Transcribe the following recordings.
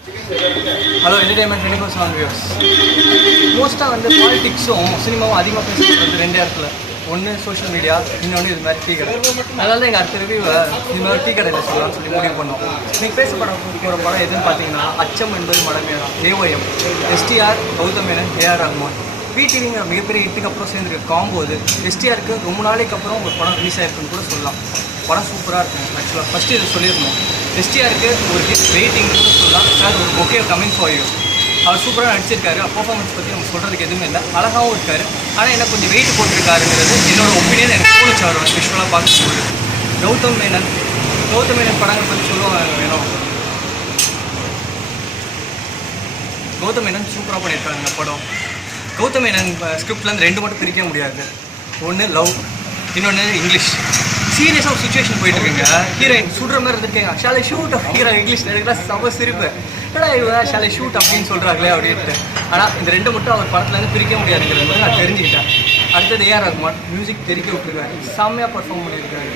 Hello entertainment 24/7 views. மோஸ்ட்டாக வந்து பாலிடிக்ஸும் சினிமாவும் அதிகமாக பேசுகிறது ரெண்டு இடத்துல. ஒன்று சோஷியல் மீடியா, இன்னொன்று இது மாதிரி டீ கடை. அதனால தான் எங்கள் அடுத்த ரிவ்யூவை இது மாதிரி டீ கடையில் சொல்லலாம்னு சொல்லி முடிவு பண்ணோம். நீங்கள் பேசப்பட போகிற படம் எதுன்னு பார்த்தீங்கன்னா அச்சம் என்பது மடமே தான். AOM, STR, Gautham Menon, AR Rahman. VTVங்கிற மிகப்பெரிய ஹிட்டுக்கு அப்புறம் சேர்ந்துருக்க காம்போ இது. STRக்கு ரொம்ப நாளைக்கு அப்புறம் ஒரு படம் ரிலீஸ் ஆகிருக்குன்னு கூட சொல்லலாம். படம் சூப்பராக இருக்கும். ஆக்சுவலாக ஃபஸ்ட்டு இது சொல்லியிருந்தோம். STRக்கு ஒரு ஹிட் வெயிட்டிங்னு கூட சொல்லலாம். சார் ஒரு ஓகே கமிங் ஃபார் யூ. அவர் சூப்பராக நடிச்சிருக்காரு. பர்ஃபார்மன்ஸ் பற்றி நம்ம சொல்கிறதுக்கு எதுவுமே இல்லை. அழகாகவும் இருக்கார். ஆனால் என்ன கொஞ்சம் வெயிட் போட்டிருக்காருங்கிறது என்னோட ஒப்பீனியன் எனக்கு தோணுச்சு அவர் விஷுவலாக பார்க்கும்போது. கௌதம் மேனன் படங்கள் பற்றி சொல்லுவாங்க வேணும். கௌதம் மேனன் சூப்பராக பண்ணியிருக்காங்க இந்த படம். கௌதம் மேனன் ஸ்கிரிப்ட்லேருந்து ரெண்டு மட்டும் பிரிக்க முடியாது. ஒன்று லவ், இன்னொன்று இங்கிலீஷ். சீரியஸாக ஒரு சுச்சுவேஷன் போயிட்டு இருக்குங்க. ஹீரோயின் சுடுற மாதிரி இருந்துருக்கேங்க. ஷாலை ஷூட் அப்படிங்கிற இங்கிலீஷ் எனக்குலாம் செம சிரிப்பு. ஏடா இவன் ஷாலை ஷூட் அப்படின்னு சொல்கிறாங்களே அப்படின்ட்டு. ஆனால் இந்த ரெண்டு மட்டும் அவர் படத்துலேருந்து பிரிக்க முடியாதுங்கிறது வந்து நான் தெரிஞ்சுக்கிட்டேன். அடுத்தது AR ரஹ்மான் மியூசிக் தெரிக்க விட்டுருக்காரு. செம்மையாக பர்ஃபார்ம் பண்ணியிருக்காரு.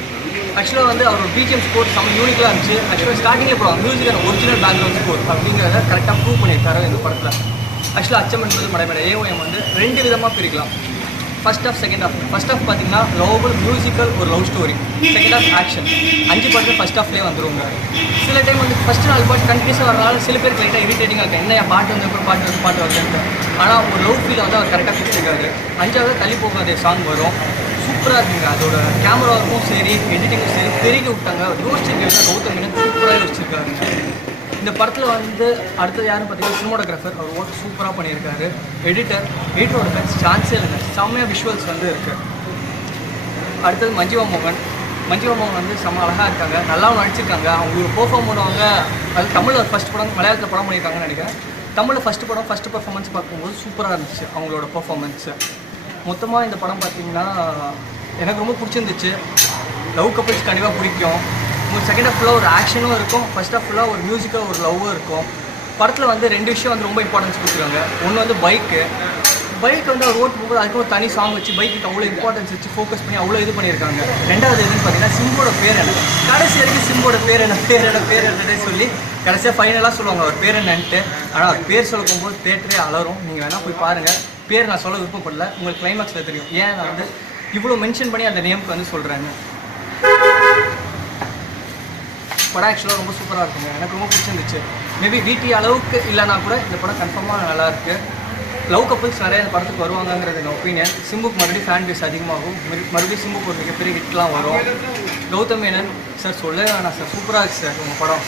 ஆக்சுவலாக வந்து அவர் பிஜிஎம் ஸ்கோர் செம்ம யூனிக்காக இருந்துச்சு. ஆக்சுவலாக ஸ்டார்டிங்கே போகிறோம் மியூசிக்கான ஒரிஜினல் பேக்ரவுண்ட் ஸ்கோர் அப்படிங்கிறத கரெக்டாக ப்ரூவ் பண்ணியிருக்காரு இந்த படத்தில். ஆக்சுவலாக அச்சம் என்பது மடைமடை AOM வந்து ரெண்டு விதமாக பிரிக்கலாம். First half second half. First half பார்த்தீங்கன்னா லவபிள் மியூசிக்கல் ஒரு love story. Second half action. 5 பாட்டு ஃபர்ஸ்ட் ஆஃப்லேயே வந்துருவாங்க. சில டைம் வந்து ஃபஸ்ட்டு 4 பாட்டு கண்டினியூஸாக வரனால சில பேருக்கு லைட்டாக இரிட்டேட்டிங்காக இருக்கும். என்ன பாட்டு வந்து பாட்டு வருதுன்ட்டு. ஆனால் ஒரு லவ் ஃபீல் வந்து அவர் கரெக்டாக கொடுத்துருக்காரு. 5வது தள்ளி போகாத சாங் வரும். சூப்பராக இருக்குங்க. அதோட கேமராவுக்கும் சரி எடிட்டிங்கும் சரி பெருகி விட்டாங்க. யோசிச்சிருக்காரு கௌதம் மேனன் சூப்பராக யோசிச்சிருக்காரு. இந்த படத்தில் வந்து அடுத்தது யாருன்னு பார்த்தீங்கன்னா சினிமோட்டோகிராஃபர் அவர் ஒர்க் சூப்பராக பண்ணியிருக்காரு. எடிட்டரோட பெஸ்ட் சான்ஸே இல்லை. செம்மையாக விஷுவல்ஸ் வந்து இருக்குது. அடுத்தது மஞ்சிமா மோகன் வந்து செம்ம அழகாக இருக்காங்க. நல்லாவும் நடிச்சிருக்காங்க. அவங்க பெர்ஃபார்ம் பண்ணுவாங்க. அது தமிழில் ஃபஸ்ட் படம், மலையாளத்தில் படம் பண்ணியிருக்காங்கன்னு நினைக்கிறேன். தமிழில் ஃபஸ்ட்டு பர்ஃபார்மன்ஸ் பார்க்கும்போது சூப்பராக இருந்துச்சு அவங்களோட பர்ஃபார்மன்ஸு. மொத்தமாக இந்த படம் பார்த்திங்கன்னா எனக்கு ரொம்ப பிடிச்சிருந்துச்சு. லவ் கப்பிள்ஸ் கண்டிப்பாக பிடிக்கும். ஒரு செகண்ட் ஆஃப் ஃபுல்லாக ஒரு ஆக்ஷனும் இருக்கும். ஃபர்ஸ்ட் ஆஃப் ஃபுல்லாக ஒரு மியூசிக்காக ஒரு லவ்வும் இருக்கும். படத்தில் வந்து ரெண்டு விஷயம் வந்து ரொம்ப இம்பார்ட்டன்ஸ் கொடுத்துருக்காங்க. ஒன்று வந்து பைக் வந்து அவர் ஓட்டு போகும்போது அதுக்கு ஒரு தனி சாங் வச்சு பைக்கு அவ்வளோ இம்பார்ட்டன்ஸ் வச்சு ஃபோக்கஸ் பண்ணி அவ்வளோ இது பண்ணியிருக்காங்க. ரெண்டாவது எதுன்னு பார்த்தீங்கன்னா சிம்போட பேர் என்ன, கடைசி வரைக்கும் சிம்போட பேர் என்னன்னே சொல்லி கடைசியாக ஃபைனலாக சொல்லுவாங்க அவர் பேர் என்னன்ட்டு. ஆனால் அது பேர் சொல்ல போகும்போது தேட்டரே அலரும். நீங்கள் வேணால் போய் பாருங்கள். பேர் நான் சொல்ல விருப்பப்படல. உங்களுக்கு கிளைமேக்ஸில் தெரியும் ஏன் நான் வந்து இவ்வளோ மென்ஷன் பண்ணி அந்த நேமுக்கு வந்து சொல்கிறேன்னு. படம் ஆக்சுவலாக ரொம்ப சூப்பராக இருக்குங்க. எனக்கு ரொம்ப பிடிச்சிருந்துச்சு. மேபி VT அளவுக்கு இல்லைனா கூட இந்த படம் கன்ஃபார்மாக நல்லாயிருக்கு. லவ் கப்பிள்ஸ் நிறைய இந்த படத்துக்கு வருவாங்கங்கிறது என் ஒப்பீனியன். சிம்புக்கு மறுபடியும் ஃபேன் பேஸ் அதிகமாகும். மறுபடியும் சிம்புக்கு ஒரு மிகப்பெரிய ஹிட்லாம் வரும். கௌதம் மேனன் சார் சொல்லவே வேணாம் சார், சூப்பராக இருக்குது சார் உங்கள் படம்.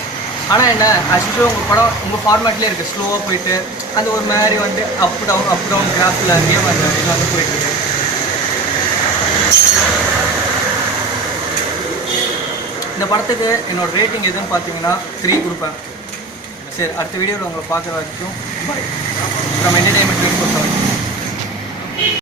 ஆனால் என்ன ஆக்சுவலாக உங்கள் படம் உங்கள் ஃபார்மேட்லேயே இருக்குது. ஸ்லோவாக போயிட்டு அந்த ஒரு மாதிரி வந்து அப் டவுன் கிராஃபில் கேம் அந்த இது வந்து போயிட்டுருக்கு. இந்த படத்துக்கு என்னோடய ரேட்டிங் எதுன்னு பார்த்தீங்கன்னா 3 கொடுப்பேன். சரி, அடுத்த வீடியோவில் உங்களை பார்க்குற வரைக்கும் பாய். From entertainment 24/7.